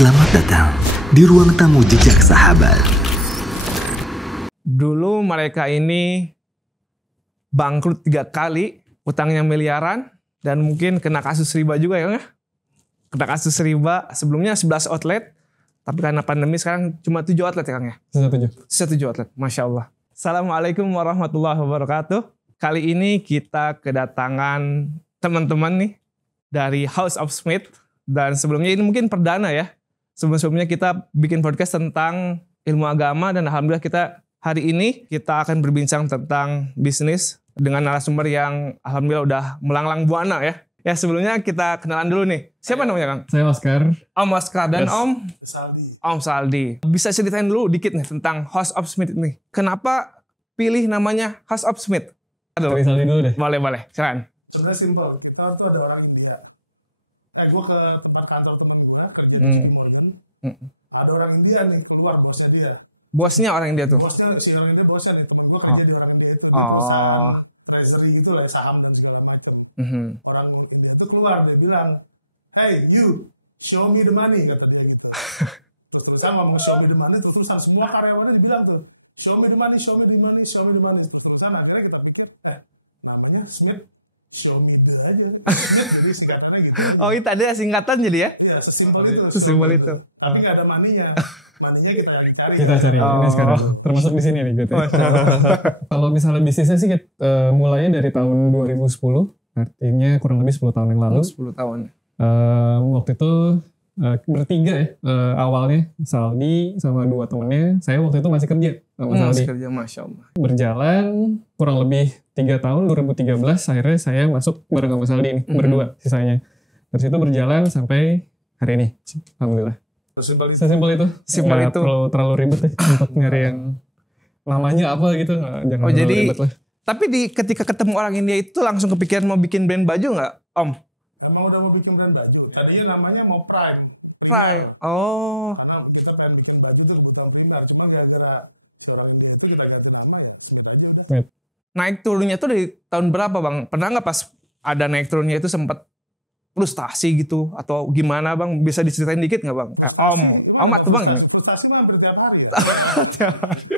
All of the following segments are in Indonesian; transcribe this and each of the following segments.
Selamat datang di ruang tamu jejak sahabat. Dulu mereka ini bangkrut 3 kali, utangnya miliaran, dan mungkin kena kasus riba juga ya. Kena kasus riba, sebelumnya 11 outlet, tapi karena pandemi sekarang cuma 7 outlet ya Kang ya? Sisa 7 outlet, Masya Allah. Assalamualaikum warahmatullahi wabarakatuh. Kali ini kita kedatangan teman-teman nih dari House of Smith. Dan sebelumnya ini mungkin perdana ya. Sebelum-sebelumnya kita bikin podcast tentang ilmu agama, dan alhamdulillah kita hari ini kita akan berbincang tentang bisnis dengan narasumber yang alhamdulillah udah melanglang buana ya. Ya sebelumnya kita kenalan dulu nih. Siapa namanya Kang? Saya Oscar. Om Oscar dan Om Saldi. Om Saldi. Bisa ceritain dulu dikit nih tentang House of Smith ini. Kenapa pilih namanya House of Smith? Dari Saldi dulu deh. Boleh. Silakan. Sebenarnya simple. Kita waktu ada orang India. Gue ke tempat kantor teman gue kerja di JP Morgan. Ada orang India nih keluar, bosnya dia. Bosnya orang India tuh? Bosnya nih. Teman gue kerja di orang India itu. Dia perusahaan treasury gitu lah, saham dan segala macem. Orang India tuh keluar, dia bilang, "Hey you, show me the money," kata dia gitu. Terus-terusan ngomong show me the money, terus-terusan semua karyawannya dibilang tuh, show me the money, show me the money, show me the money. Terus-terusan akhirnya kita pikir, namanya Smith, show me the aja. Smith jadi singkatannya gitu aja. Oh itu ada singkatan jadi ya? Iya, sesimpel itu, show me the. Tapi nggak ada maninya. Maninya kita lagi cari. Kita cari sekarang. Termasuk di sini nih gitu. Kalau misalnya bisnisnya sih mulainya dari tahun 2010. Artinya kurang lebih 10 tahun yang lalu. 10 tahun. Waktu itu bertiga ya. Awalnya Saldi sama 2 temennya. Saya waktu itu masih kerja sama Saldi. Masih kerja, Masya Allah. Berjalan kurang lebih 3 tahun, 2013 akhirnya saya masuk bareng sama Saldi nih, berdua sisanya. Dari situ berjalan sampai hari ini, alhamdulillah. Sesimpel itu. Simpel itu. Terlalu ribet ya untuk nyari yang namanya apa gitu, jangan terlalu jadi, ribet lah. Tapi ketika ketemu orang India itu langsung kepikiran mau bikin brand baju nggak, Om? Emang udah mau bikin brand baju. Tadinya namanya mau primer. Oh. Karena kita pengen bikin baju tuh kebutuhan primer. Cuma gara-gara si orang India itu kita ganti nama ya Smith aja udah. Smith. Naik turunnya tuh dari tahun berapa Bang? Pernah nggak pas ada naik turunnya itu sempat frustasi gitu? Atau gimana Bang? Bisa diceritain dikit nggak Bang? Frustasi? Gimana Bang frustasi? Frustasi mah hampir tiap hari ya.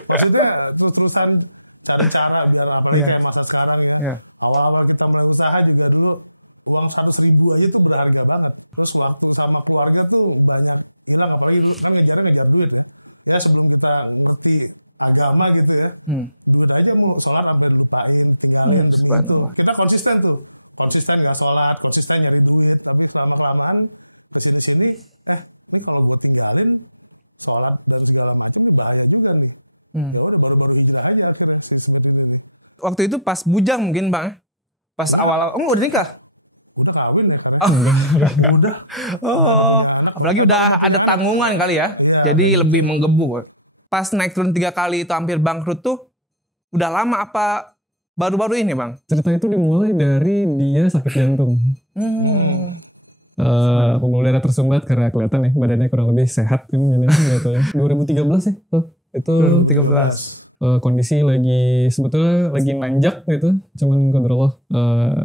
Maksudnya terus-terusan cari cara biar apalagi kayak masa sekarang ya. Awal-awal kita mulai usaha juga dulu uang 100.000 aja tuh berharga banget. Terus waktu sama keluarga tuh banyak hilang. Apalagi dulu kan ngejar duit ya. Ya sebelum kita ngerti agama gitu ya. Duit aja mau sholat sampai lupain, tinggalin demi itu. Kita konsisten tuh. Konsisten gak sholat, konsisten nyari duit. Tapi selama-kelamaan kesini-sini, ini kalau gue tinggalin sholat dan segala macam nih bahaya juga nih. Ya udah baru-baru hijrah aja akhirnya si Smith ini nih. Waktu itu pas bujang mungkin Bang? Pas awal, udah nikah? Udah kawin ya karena udah punya anak. Apalagi udah ada tanggungan kali ya. Iya, jadi lebih gitu. menggebu. Pas naik turun 3 kali itu hampir bangkrut tuh udah lama apa baru-baru ini Bang? Cerita itu dimulai dari dia sakit jantung. Pembuluh darah tersumbat karena kelihatan ya badannya kurang lebih sehat ini gitu ya. 2013 ya tuh. Itu 2013. Kondisi sebetulnya lagi nanjak gitu. Cuman qadarullah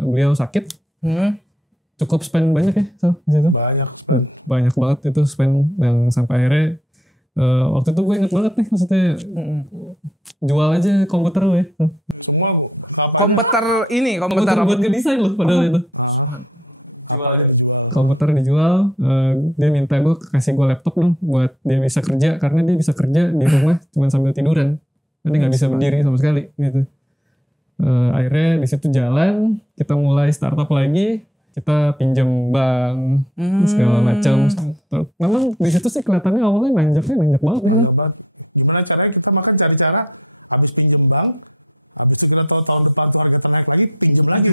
beliau sakit. Cukup spend banyak ya di situ. Banyak banget itu spend yang sampai akhirnya waktu itu gue inget banget nih maksudnya jual aja komputer lo ya. Semua kapalnya. Komputer buat ngedesain loh padahal itu. Apa aja dijual. Komputer dijual, dia minta gue kasih gue laptop dong buat dia bisa kerja karena dia bisa kerja di rumah cuma sambil tiduran. Dia nggak bisa berdiri sama sekali gitu. Akhirnya di situ jalan, kita mulai startup lagi, kita pinjam bank segala macam. Memang di situ sih kelihatannya awalnya nanjak banget. Nanjak banget. Gimana caranya kita cari cara, habis pinjam bank, habis itu kita tahu tahun depan tuh harga naik lagi, pinjam lagi.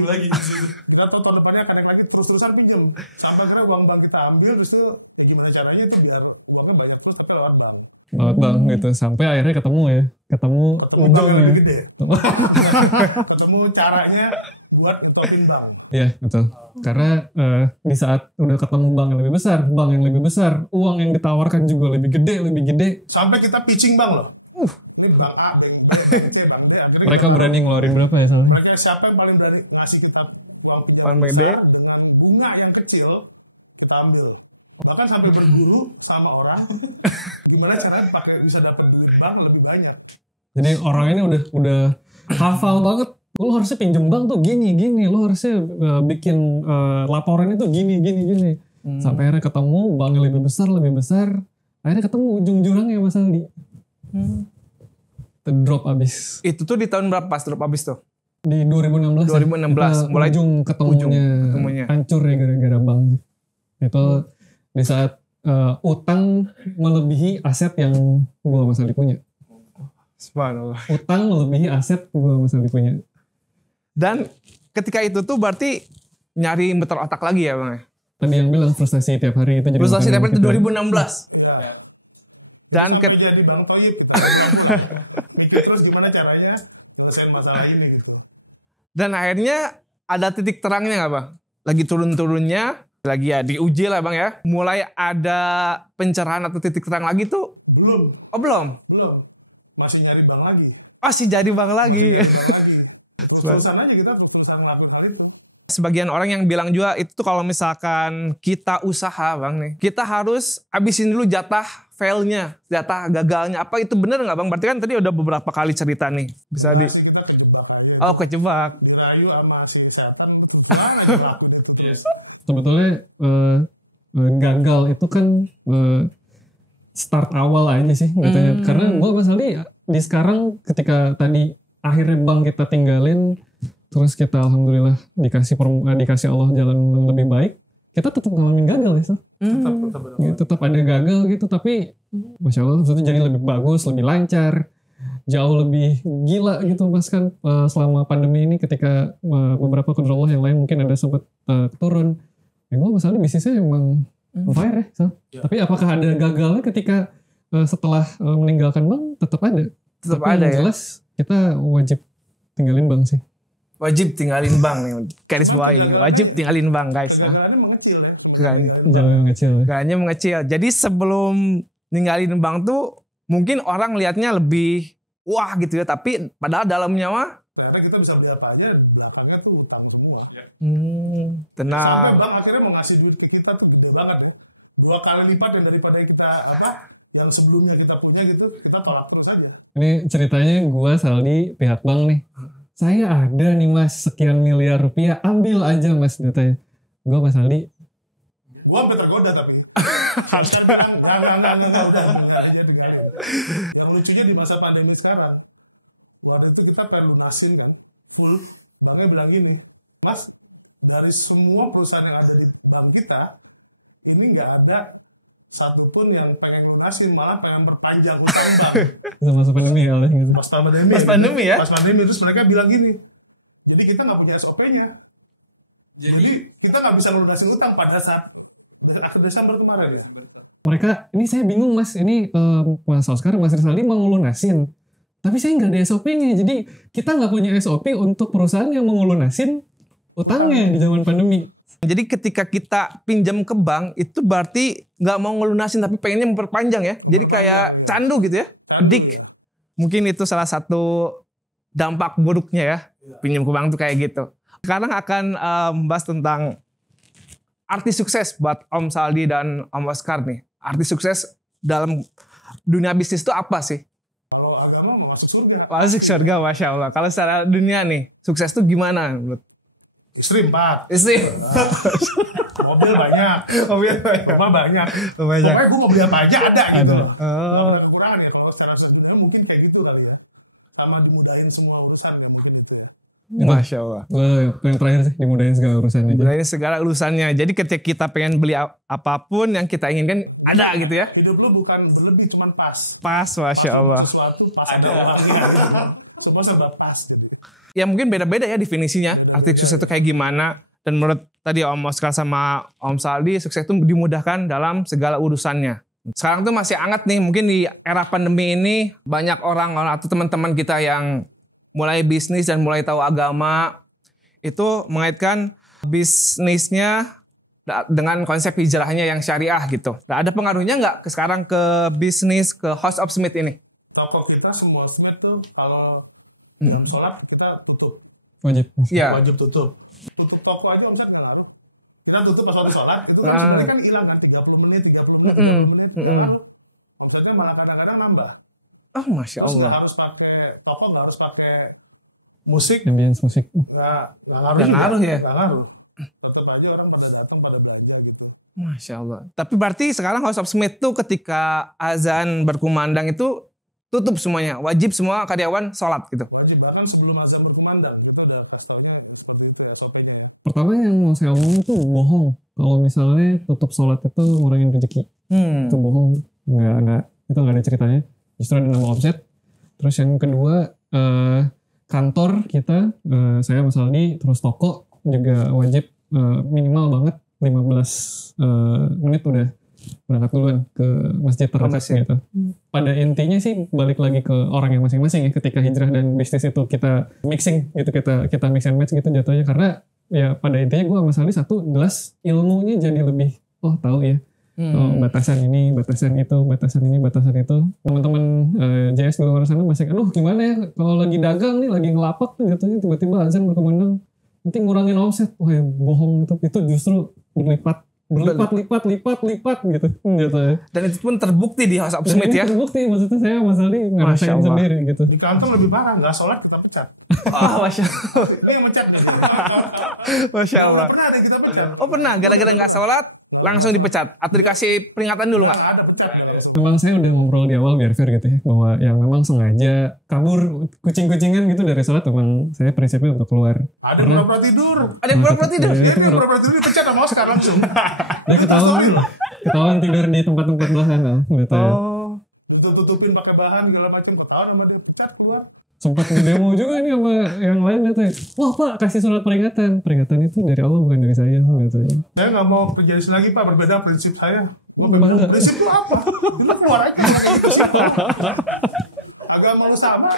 Kita tahu tahun depannya akan naik lagi, terus-terusan pinjam. Sampai akhirnya uang bank kita ambil, terus itu ya gimana caranya itu biar uangnya banyak terus tapi lewat bank. Lewat bank gitu, sampai akhirnya ketemu bank yang lebih gede. Ketemu caranya buat nyetopin bank. Iya betul. Karena di saat udah ketemu bank yang lebih besar, uang yang ditawarkan juga lebih gede. Sampai kita pitching bank loh. Ini bank A, bank B, bank C, bank D. Akhirnya mereka kita taruh. Berani ngeluarin berapa ya soalnya? Mereka siapa yang paling berani ngasih kita uang pinjaman besar dengan bunga yang kecil, kita ambil. Bahkan sampai berguru sama orang gimana caranya bisa dapat duit bank lebih banyak. Jadi orang ini udah hafal banget. Lo harusnya pinjem bank tuh gini. Lo harusnya bikin laporan itu gini. Sampai akhirnya ketemu bank yang lebih besar. Akhirnya ketemu ujung jurangnya Mas Aldi. Drop abis. Itu tuh di tahun berapa pas drop abis tuh? Di 2016. 2016. Mulai ujung ketemunya hancur ya gara-gara bank. Itu di saat utang melebihi aset yang gua Mas Aldi punya. Subhanallah. Utang melebihi aset gua Mas Aldi punya. Dan ketika itu tuh berarti nyari muter otak lagi ya Bang? Tadi yang bilang frustasi tiap hari itu. Frustasi tiap hari itu 2016. Iya. Itu sampai jadi Bang Toyib kita nggak pulang-pulang. Mikir terus gimana caranya nyelesain masalah ini gitu. Dan akhirnya ada titik terangnya nggak Bang? Lagi turun-turunnya, lagi ya diuji lah Bang ya. Mulai ada pencerahan atau titik terang lagi tuh? Belum. Oh belum? Belum. Masih nyari bank lagi. Masih jadi bank lagi? Masih nyari bank lagi. Terus-terusan aja kita terus-terusan ngelakuin hal itu. Sebagian orang yang bilang juga itu kalau misalkan kita usaha Bang nih, kita harus habisin dulu jatah failnya, jatah gagalnya. Apa itu bener nggak Bang? Berarti kan tadi udah beberapa kali cerita nih. Enggak sih, kita kejebak aja itu. Oh kejebak. Dirayu sama si setan, terus-terusan aja ngelakuin itu terus. Sebetulnya gagal itu kan start awal aja sih katanya. Karena gue Mas Aldi di sekarang ketika tadi akhirnya bank kita tinggalin, terus kita alhamdulillah dikasih Allah jalan yang lebih baik, kita tetap ngalamin gagal ya. Tetap ada gagal gitu, tapi Masya Allah itu jadi lebih bagus, lebih lancar, jauh lebih gila gitu. Bahkan selama pandemi ini ketika beberapa qadarullah yang lain mungkin ada sempat turun, ya gue Mas Aldi bisnisnya emang fire ya. Tapi apakah ada gagalnya ketika setelah meninggalkan bank? Tetap ada. Tetap tapi ada ya. Jelas kita wajib tinggalin bank sih. Wajib tinggalin bank nih. Cuma kegagalannya wajib tinggalin bank guys. Kegagalannya mengecil ya semenjak ninggalin bank. Kegagalannya mengecil. Jadi sebelum ninggalin bank tuh mungkin orang lihatnya lebih wah gitu ya. Tapi padahal dalamnya mah ternyata kita bisa beli apa aja, belakangnya tuh utang semua. Tenang. Sampai bank akhirnya mau ngasih duit ke kita tuh gede banget ya. 2 kali lipat yang daripada kita yang sebelumnya kita punya gitu, kita tolak terus aja. Ini ceritanya gua Saldi pihak bank nih. Saya ada nih Mas sekian miliar rupiah, ambil aja Mas datanya. Gua Mas Saldi. Gua sampai tergoda tapi. Si Oscar bilang, enggak, udah tinggalin. Yang lucunya di masa pandemi sekarang, waktu itu kita pengen lunasin kan, full. Banknya bilang gini, Mas, dari semua perusahaan yang ada di bank kita, ini nggak ada satupun yang pengen lunasin, malah pengen perpanjang hutang bank. Pas pandemi ya? Pas pandemi ya? Pas pandemi, terus mereka bilang gini, jadi kita nggak punya SOP-nya. Jadi kita nggak bisa ngelunasin utang pada saat akhir Desember kemarin ya. Mereka, ini saya bingung Mas, ini Mas Oscar, Mas Rizaldi mau ngelunasin. Tapi saya nggak ada SOP-nya, jadi kita nggak punya SOP untuk perusahaan yang mau ngelunasin utangnya di zaman pandemi. Jadi ketika kita pinjam ke bank itu berarti nggak mau ngelunasin tapi pengennya memperpanjang ya. Jadi kayak iya. Candu gitu ya. Candu ya. Mungkin itu salah satu dampak buruknya ya. Pinjam ke bank tuh kayak gitu. Sekarang akan membahas tentang arti sukses buat Om Saldi dan Om Oscar nih. Arti sukses dalam dunia bisnis itu apa sih? Kalau agama mau masuk surga. Masuk pasti, surga, ya. Masya Allah. Kalau secara dunia nih, sukses itu gimana? Istri 4. Istri. Mobil banyak. Rumah banyak. Pokoknya gue mau beli apa aja ada gitu loh. Gak pernah kekurangan ya. Kalau secara sukses dunia mungkin kayak gitu kali ya. Sama dimudahin semua urusan ya mungkin itu ya. Masya Allah. Yang terakhir sih dimudahin segala urusannya. Dimudahin segala urusannya. Jadi ketika kita pengen beli apapun yang kita inginkan ada gitu ya. Hidup lu bukan berlebih, cuman pas. Pas, Masya Pas lu mau sesuatu, pas ada uangnya gitu. Semua serba pas jadi. Ya mungkin beda-beda ya definisinya. Beda-beda, arti sukses ya. itu kayak gimana. Dan menurut tadi Om Oscar sama Om Saldi, sukses itu dimudahkan dalam segala urusannya. Sekarang tuh masih hangat nih. Mungkin di era pandemi ini banyak orang-orang atau teman-teman kita yang mulai bisnis dan mulai tahu agama itu mengaitkan bisnisnya dengan konsep hijrahnya yang syariah gitu. Nah, ada pengaruhnya nggak sekarang ke bisnis, ke House of Smith ini? Toko kita semua Smith tuh kalau jam sholat kita tutup. Wajib. Ya. Wajib tutup. Tutup toko aja omset nggak ngaruh. kita tutup pas waktu sholat, itu kan sebenarnya kan hilang kan 30 menit, 30 menit, nggak ngaruh. Omsetnya malah kadang-kadang nambah. Oh, Masya Terus nggak harus pakai toko, nggak harus pakai musik, Ambience musik. nggak ngaruh juga, ngaruh ya? nggak ngaruh. Tetap aja orang pada datang, pada belanja gitu. Masya Allah. Tapi berarti sekarang House of Smith tuh ketika azan berkumandang itu tutup semuanya. Wajib semua karyawan sholat gitu. Wajib, bahkan sebelum azan berkumandang, kita udah kasih taunya seperti itu ya, SOP-nya ya. Pertama yang mau saya omongin itu bohong. Kalau misalnya tutup sholat itu ngurangin rezeki. Itu bohong. Itu nggak ada ceritanya. Justru ada nama omset. Terus yang kedua, kantor kita, saya Mas Aldi, terus toko juga wajib minimal banget 15 menit udah berangkat duluan ke masjid terdekat gitu. Pada intinya sih balik lagi ke orang yang masing-masing ya, ketika hijrah dan bisnis itu kita mixing gitu, kita mix and match gitu jatuhnya, karena ya pada intinya gue sama Sali satu jelas ilmunya jadi lebih tahu ya. Batasan ini, batasan itu, batasan ini, batasan itu. Teman-teman JS di luar sana masih gimana ya kalau lagi dagang nih, lagi ngelapak tuh jatuhnya tiba-tiba azan berkumandang nanti ngurangin omset. Wah ya bohong, itu justru berlipat gitu. Dan itu pun terbukti di House of Smith ya. Terbukti, maksudnya saya Mas Ali ngerasain sendiri gitu. Di kantor lebih parah, nggak sholat kita pecat. Masya Allah. Ini yang mecat nih dia. Nah, udah pernah ada yang kita pecat. Oh pernah, gara-gara nggak sholat langsung sholat. dipecat. Atau dikasih peringatan dulu? Nggak ada, pecat udah langsung. Memang saya udah ngobrol di awal biar fair gitu ya, bahwa yang memang sengaja kabur kucing-kucingan gitu dari sholat, memang saya prinsipnya untuk keluar. Ada yang pura-pura tidur. Ada yang pura-pura tidur? Ya itu yang pura-pura tidur dipecat sama Oscar langsung. Itu true story loh. Ketahuan tidur di tempat-tempat bahan gitu ya. Ditutup-tutupin pakai bahan segala macam, ketahuan sama dia, pecat keluar. Sempat di demo juga nih sama yang lain katanya. Wah Pak, kasih surat peringatan. Peringatan itu dari Allah bukan dari saya katanya. Saya nggak mau kerja di sini lagi Pak, berbeda prinsip saya. Gue bilang, prinsip lu apa? Ya, lu keluar aja kalau kayak gitu, simpel. Agama lu sama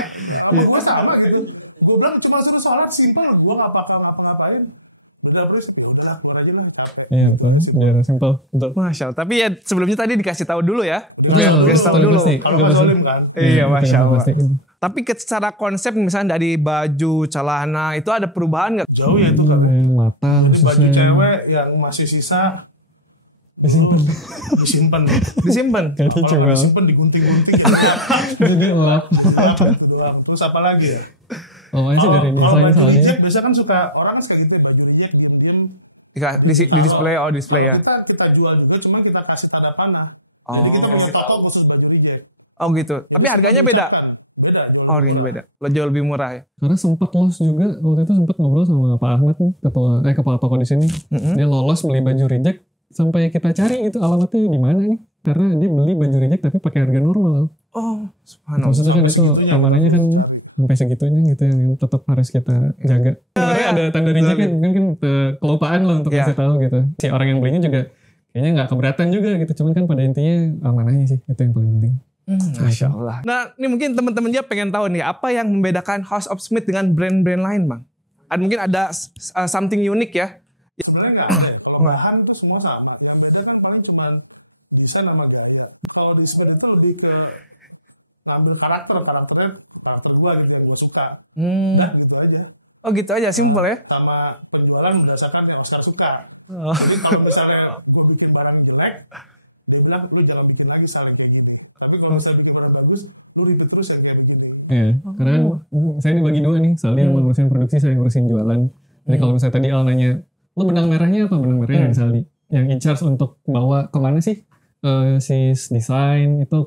gue sama gitu. Gue bilang cuma suruh sholat, simpel. Gue nggak bakal ngapa-ngapain. Beda prinsip, ya udahlah keluar aja lah, capek Ya, gitu aja simpel. Ya, simpel. Betul. Masya Allah. Tapi ya sebelumnya tadi dikasih tahu dulu ya. Udah kasih tau dulu. pasti. Kalau nggak zolim kan. Iya, Masya Allah. Pasti. Tapi secara konsep misalnya dari baju, celana itu ada perubahan nggak? Jauh ya itu kan ya. Mata. Jadi baju cewek yang masih sisa dulu disimpan. Disimpan. Nah, kalau nggak disimpan digunting-gunting jadi lap. Jadi lap. Jadi lap gitu doang. Terus apa lagi ya? Oh, aja dari Kalau desain baju soalnya. reject biasa kan suka orang kan suka gitu ya, baju reject diem-diem ditaruh. Display Kalau ya. kita jual juga, cuman kita kasih tanda panah. Jadi kita punya toko khusus baju reject. Oh gitu. Jadi Tapi semua harganya beda. diucapkan beda, jauh lebih murah. Beda. Lo jauh lebih murah ya. Karena sempat lolos juga, waktu itu sempat ngobrol sama Pak Ahmad nih, kepala toko di sini. Dia lolos beli baju reject, sampai kita cari itu alamatnya di mana nih. Karena dia beli baju reject tapi pakai harga normal. Oh, subhanallah. Maksudnya Sampai kan itu segitunya kita kamarnya terus kan cari. Sampai segitunya gitu yang tetap harus kita jaga. Sebenarnya ada tanda reject kan kelupaan lah untuk Iya. kasih tahu gitu. Si orang yang belinya juga kayaknya nggak keberatan juga gitu. Cuman kan pada intinya aman aja sih, itu yang paling penting. Masya Allah. Nah, ini mungkin teman-teman dia pengen tahu nih, apa yang membedakan House of Smith dengan brand-brand lain, Bang? Mungkin ada something unik ya? Sebenarnya nggak ada ya. Kalau bahan tuh semua sama. Yang beda kan paling cuman desain sama gaya. Kalau di Smith itu lebih ke ngambil karakter gua gitu yang gua suka. Dah gitu aja. Oh gitu aja, simple ya? Sama penjualan berdasarkan yang Oscar suka. Jadi kalau misalnya gue bikin barang yang jelek, dia bilang lu jangan bikin lagi saling kayak gini. Tapi kalau misalnya bikin barang bagus, lu repeat terus yang kayak begini. Iya, karena saya dibagi dua nih, Saldi yang ngurusin produksi, saya ngurusin jualan. Jadi kalau misalnya tadi Al nanya, lo benang merahnya apa? Benang merahnya dari Saldi. Yang in charge untuk bawa kemana sih? Si desain itu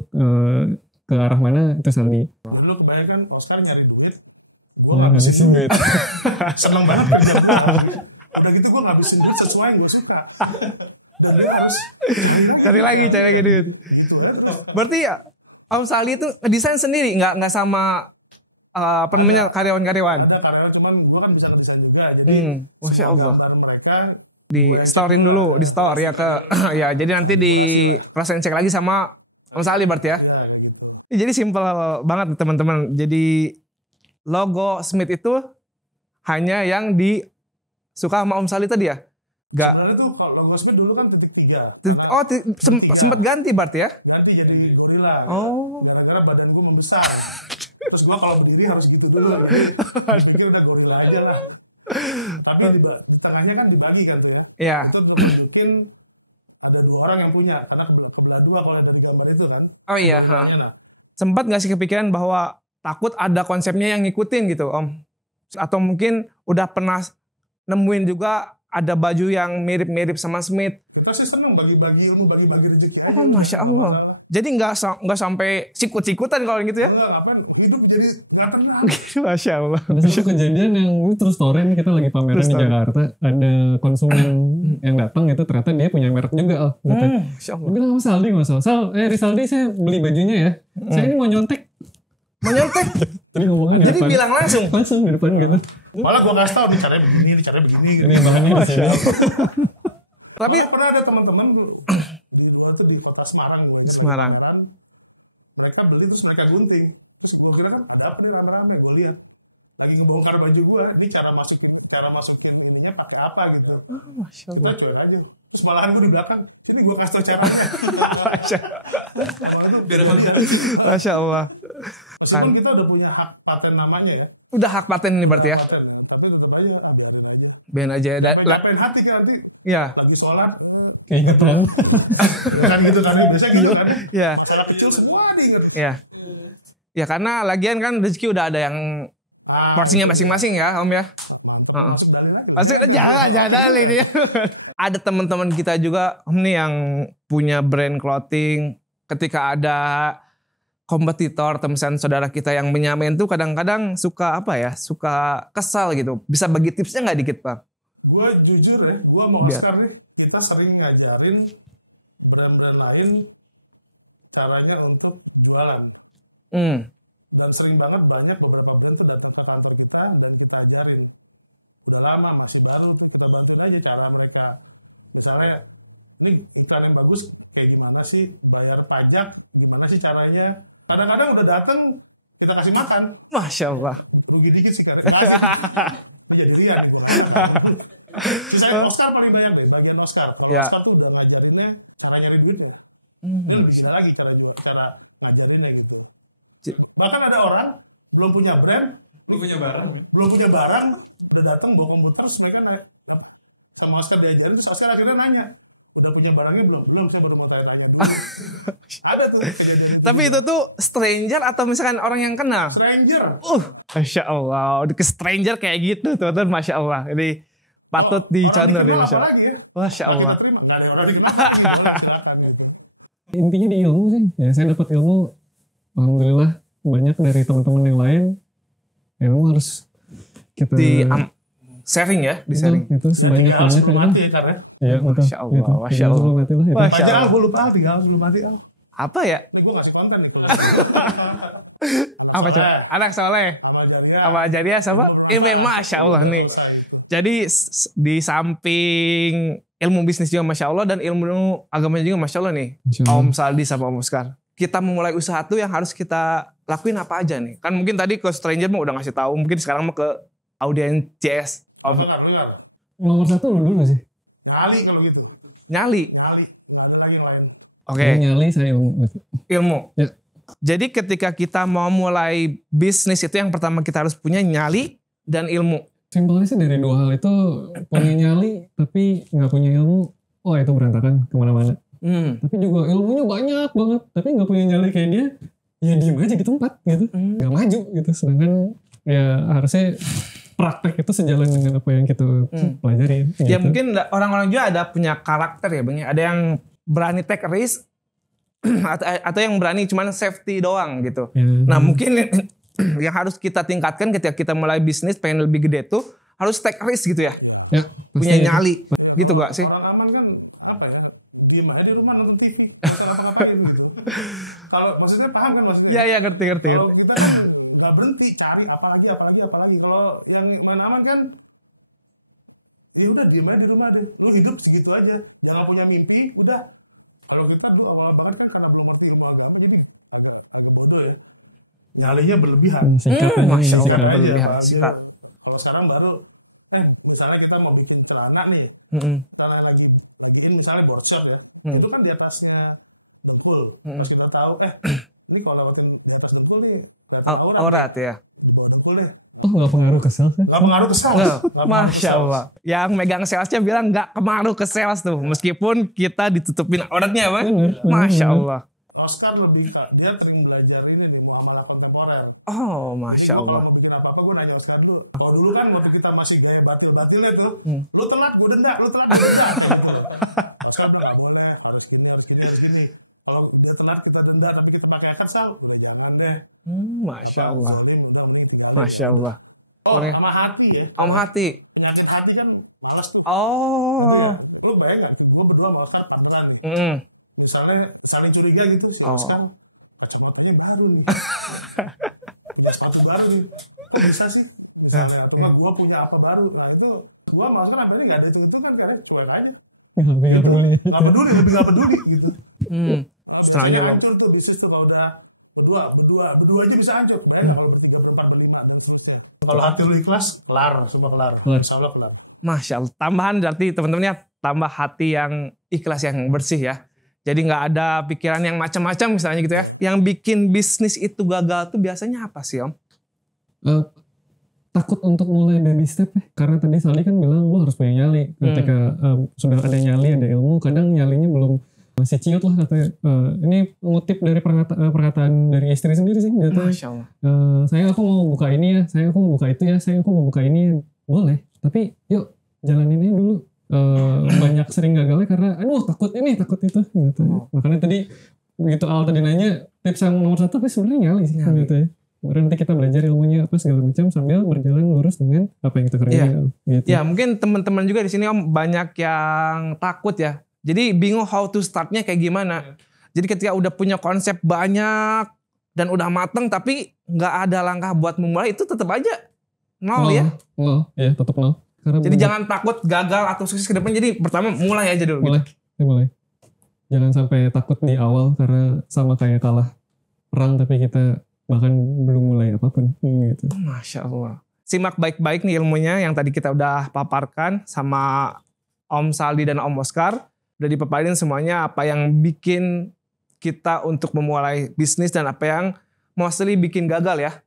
ke arah mana itu Saldi. Jadi lu kebayangkan Oscar nyari duit, gue ngabisin duit. Seneng banget kerja gue. Udah gitu gue ngabisin duit sesuai yang gue suka. Dan dia harus cari lagi duit. Gitu aja terus. Berarti Om Saldi itu desain sendiri, nggak sama karyawan-karyawan? Ada karyawan, cuman gue kan bisa ngedesain juga. Jadi semua gambar mereka di gue yang cek story dulu. di store ya ke ya jadi nanti di cross and check lagi sama Om Saldi berarti ya? Iya kayak gitu. Jadi simpel banget teman-teman. Jadi logo Smith itu hanya yang disuka sama Om Saldi tadi ya? Sebenarnya tuh kalau logo Smith dulu kan titik 3 karena bertiga. Sempat ganti berarti ya? Ganti jadi gorila. Gara-gara badan gue membesar. Terus gue kalau berdiri harus gitu dulu. Jadi dipikir udah gorila aja lah. Tapi di tengahnya kan dibagi kan tuh ya. Iya. Itu untuk nunjukin ada 2 orang yang punya. Karena kebelah 2 kalau dari gambar itu kan. Oh si iya. gorilanya. Nah, Sempat gak sih kepikiran bahwa takut ada konsepnya yang ngikutin gitu Om? Atau mungkin udah pernah nemuin juga ada baju yang mirip-mirip sama Smith. kita sih seneng bagi-bagi ilmu, bagi-bagi rezeki aja udah. Masya Gak Allah. masalah. Jadi nggak sampai sikut-sikutan kalau gitu ya? Enggak, ngapain. Hidup jadi gak tenang. Masya Allah. Ada satu kejadian yang ini terus story nih, kita lagi pameran di Jakarta, ada konsumen yang datang itu ternyata dia punya merek juga Al. Masya Allah. Dia bilang sama Saldi, Mas Sal, Risaldi saya beli bajunya ya, saya ini mau nyontek. Mau nyontek? Tadi ngomongnya Jadi bilang langsung. langsung di depan gitu. Malah gue kasih tau, nih caranya begini, nih caranya begini. Gitu. Ini bahannya di sini. Malah pernah ada teman-teman di luar tuh di kota Semarang, gue ingat lagi Semarang. pameran. Mereka beli terus mereka gunting. Terus gue kira kan ada apa nih rame-rame, gue lihat. Lagi ngebongkar baju gue, ini cara masukin ininya pakai apa gitu. Kita cuek aja. Terus malahan gue di belakang, sini gue kasih tau caranya. Emang itu kejadian. Masya Allah. Meskipun kita udah punya hak paten namanya ya. Udah hak paten ini Udah berarti hak ya? paten ya. Tapi tetap aja, biarin aja. Biarin aja. Capek-capekin hati kan nanti. Iya. Lagi sholat. Kayak gitu kan. Kan gitu kan. Biasanya gitu kan. Iya. Masalah kecil semua diingat. Iya. Ya karena lagian kan rezeki udah ada yang itu porsinya dia. masing-masing ya Om ya. Mantep lu masuk dalil lagi. Masuk aja, Oke juga. Ada teman-teman kita juga Om nih yang punya brand clothing. Ketika ada kompetitor, teman saudara kita yang menyamain tuh kadang-kadang suka suka kesal gitu. Bisa bagi tipsnya nggak dikit Pak? Gue jujur ya, gue sama Oscar nih, kita sering ngajarin brand-brand lain caranya untuk jualan. Dan sering banget banyak beberapa brand tuh datang ke kantor kita dan kita ajarin. Udah lama, masih baru tuh kita bantuin aja cara mereka. Misalnya, ini iklan yang bagus kayak gimana sih, bayar pajak gimana sih caranya. Kadang-kadang udah dateng, kita kasih makan. Masya Allah. Rugi dikit sih karena nggak sih. Ini jadi rian nih, gue gak enak kan. Sisanya Oscar paling banyak deh, bagian Oscar. Kalau Ya. Oscar tuh udah ngajarinnya cara nyari duitnya. Ini lebih gila lagi cara ngajarinnya gitu. Bahkan ada orang belum punya brand, Lu punya barang kan? belum punya barang, udah datang bawa komputer, terus mereka sama Oscar diajarin, terus Oscar akhirnya nanya, udah punya barangnya belum? Belum, saya baru mau tanya-tanya dulu. Ada tuh kejadian itu. Tapi juga. itu tuh stranger atau misalkan orang yang kenal? Stranger. Masya Allah. Udah ke stranger kayak gitu teman-teman. Masya Allah. Ini Kalau patut orang dikenal Masya apa lagi ya? Masya Nah, kita Allah. terima. Nggak ada orang dikenal apa lagi, boleh silakan gitu. Intinya di ilmu sih. Ya saya dapat ilmu, alhamdulillah banyak dari teman-teman yang lain. Ilmu harus kita sharing ya, di sharing. Itu Ya 3 hal sebelum mati ya karena. Iya, betul. Masya Allah, Gitu. Masya 3 hal Allah. sebelum mati lah. Ya. Masya Apa aja Allah. Al, gue lupa Al, 3 hal sebelum mati Al. Apa ya? Ini gue ngasih konten nih kalau anak Apa soleh, coba? Anak soleh. amal jariah, Amal jariah sama ilmu bermanfaat. Masya Allah Udah nih. selesai itu. Jadi di samping ilmu bisnis juga Masya Allah dan ilmu agamanya juga Masya Allah nih. Insya Allah. Om Saldi sama Om Oscar. Kita memulai usaha tuh yang harus kita lakuin apa aja nih? Kan mungkin tadi ke stranger mah udah ngasih tahu. Mungkin sekarang mau ke audiens CS. Apa kan lu Kar? Nomor 1 lu dulu sih. Nyali kalau gitu. Nyali. Nggak ada lagi yang lain. Oke. Lu nyali, saya ilmu. Ilmu. Ya. Jadi ketika kita mau mulai bisnis itu yang pertama kita harus punya nyali dan ilmu. Simpelnya sih dari 2 hal itu, punya nyali tapi nggak punya ilmu, itu berantakan kemana-mana. Tapi juga ilmunya banyak banget, tapi nggak punya nyali kayak dia, ya diem aja di tempat gitu, nggak maju gitu. Sedangkan ya harusnya praktek itu sejalan dengan apa yang kita pelajari. Gitu. Ya mungkin orang-orang juga ada punya karakter ya Bang. Ada yang berani take risk atau yang berani cuman safety doang gitu. Ya. Nah mungkin yang harus kita tingkatkan ketika kita mulai bisnis pengen lebih gede tuh harus take risk gitu ya. Ya. Ya, Punya pasti nyali. Ya, gitu kalau gak sih? orang aman kan apa ya, diem aja di rumah nonton TV, nggak usah ngapa-ngapain gitu. Kalau maksudnya paham kan maksudnya? Iya ngerti. Kalau kita kan nggak berhenti cari apalagi. Kalau yang main aman kan, ya udah diem aja di rumah deh. Lu hidup segitu aja, jangan punya mimpi. Udah. Kalau kita dulu awal banget kan karena belum ngerti ilmu agama, jadi agak bodoh ya. Nyalinya berlebihan. Singkat aja, Pak. Kalau sekarang baru, misalnya kita mau bikin celana nih, celana lagi in misalnya board short ya, itu kan di atasnya dengkul. Pas kita tahu, ini kalau lewatin di atas dengkul nih kelihatan aurat Aurat nih. ya. Di bawah dengkul deh. Oh nggak pengaruh ke sales ya? Nggak pengaruh ke sales. Nggak pengaruh ke Masya sales. Allah. Yang megang salesnya bilang nggak pengaruh ke sales tuh. Meskipun kita ditutupin auratnya Bang. Masya Allah. Oscar lebih dia sering belajar ini nih muamalah kontemporer. Oh, Masya Jadi gue Allah. kalau mau bikin apa-apa gue nanya Oscar dulu. Kalau dulu kan waktu kita masih gaya batil-batilnya tuh, lu telat gue denda, lu telat gue denda kayak gitu loh. Oscar bilang nggak boleh, harus gini, harus gini, harus gini. Kalau dia telat kita denda tapi kita pakai akad sal, udah jangan deh. Masya Zolim udah mending tinggalin Masya ya udah. Oh sama hati ya. Om Karena hati. Penyakit hati kan malas tuh. Oh. Ngerti gak? Lu bayang gak? Gue berdua sama Oscar partneran nih. Misalnya saling curiga gitu si Oscar kacamatanya baru nih. Punya sepatu baru nih. Kok bisa sih? Misalnya atau enggak gue punya apa baru. Nah itu gue sama Oscar sampai ini gak ada hitung-hitungan kan ya. Cuek aja. Gitu. Gak peduli, lebih gak peduli gitu. Nah, biasanya hancur tuh bisnis tuh kalau udah berdua aja bisa hancur. Kebayang gak kalau bertiga, berempat, berlima dan seterusnya. Kalau hati lu ikhlas, kelar, semua kelar. Insya Allah kelar. Masya Allah. Tambahan berarti teman-temannya tambah hati yang ikhlas, yang bersih ya. Jadi nggak ada pikiran yang macam-macam misalnya gitu ya. Yang bikin bisnis itu gagal tuh biasanya apa sih Om? Takut untuk mulai baby step ya. Karena tadi Sali kan bilang lu harus punya nyali. Ketika sudah ada nyali, ada ilmu, kadang nyalinya belum masih ciut lah katanya. Ini ngutip dari perkataan dari istri sendiri sih. Masya Allah. Sayang aku mau buka ini ya, sayang aku mau buka itu ya, sayang aku mau buka ini ya. Boleh, tapi yuk jalanin aja dulu. Banyak sering gagalnya karena aduh takut ini takut itu gitu. Makanya tadi begitu Al tadi nanya tips yang nomor 1 tapi sebenarnya nyali sih gitu ya. Nanti kita belajar ilmunya apa segala macam sambil berjalan lurus dengan apa yang kita kerjain gitu. Ya mungkin teman-teman juga di sini Om banyak yang takut ya. Jadi bingung how to startnya kayak gimana. Jadi ketika udah punya konsep banyak dan udah mateng tapi nggak ada langkah buat memulai itu tetap aja nol ya. Nol, ya tetap nol. Karena jadi jangan takut gagal atau sukses ke depan. Jadi pertama mulai aja dulu. Mulai. Jangan sampai takut di awal karena sama kayak kalah perang tapi kita bahkan belum mulai apapun gitu. Masya Allah. Simak baik-baik nih ilmunya yang tadi kita udah paparkan sama Om Saldi dan Om Oscar. Udah dipaparin semuanya apa yang bikin kita untuk memulai bisnis dan apa yang mostly bikin gagal ya.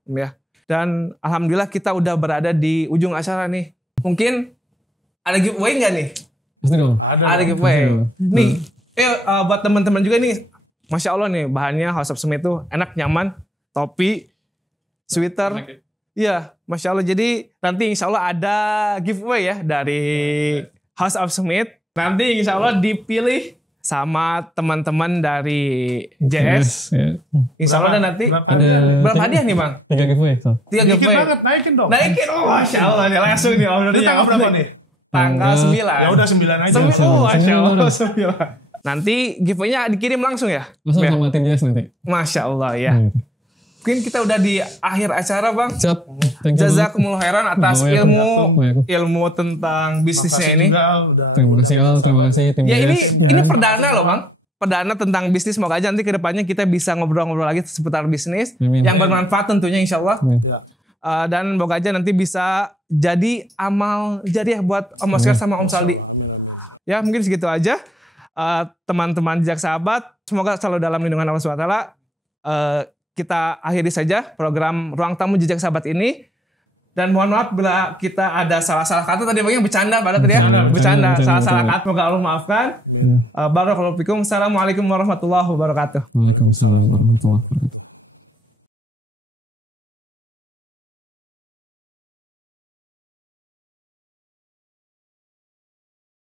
Dan alhamdulillah kita udah berada di ujung acara nih. Mungkin ada giveaway nggak nih? Pasti dong. Ada giveaway. Nih, buat teman-teman juga nih, Masya Allah nih bahannya House of Smith tuh enak, nyaman, topi, sweater. Iya, Masya Allah. Jadi nanti insya Allah ada giveaway ya dari House of Smith. Nanti insya Allah dipilih sama teman-teman dari JS. Ya. Insya Allah dan nanti. Berapa hadiah nih? Berapa hadiah nih Bang? 3 giveaway. 3 Naikin giveaway. banget, naikin dong. Naikin, oh Masya Allah nih langsung nih. Itu tanggal berapa nih? Tanggal 9. Ya udah 9 aja kalau gitu. Masya Allah 9. Nanti giveaway-nya dikirim langsung ya? Langsung sama tim JS nanti. Masya Allah ya. Mungkin kita udah di akhir acara Bang. Siap. Thank you. Jazakumullah khairan atas ilmu tentang bisnisnya Makasih ini. juga udah diundang ke Jaksahabat. Ya ini JS, perdana makasih loh semua. Bang. Perdana tentang bisnis. Semoga aja nanti ke depannya kita bisa ngobrol-ngobrol lagi seputar bisnis. Yang bermanfaat tentunya insya Allah. Ya. Dan semoga aja nanti bisa jadi amal jariah buat Om Oscar sama Om Saldi. Amin, amin. Ya mungkin segitu aja. Teman-teman Jejak Sahabat, semoga selalu dalam lindungan Allah SWT. Kita akhiri saja program Ruang Tamu Jejak Sahabat ini. Dan mohon maaf bila kita ada salah-salah kata tadi, bagaimana bercanda pada tadi ya? Bercanda. Salah-salah kata, semoga Allah maafkan. Amin. Barakallahu fikum. Assalamualaikum warahmatullahi wabarakatuh. Waalaikumsalam warahmatullahi wabarakatuh.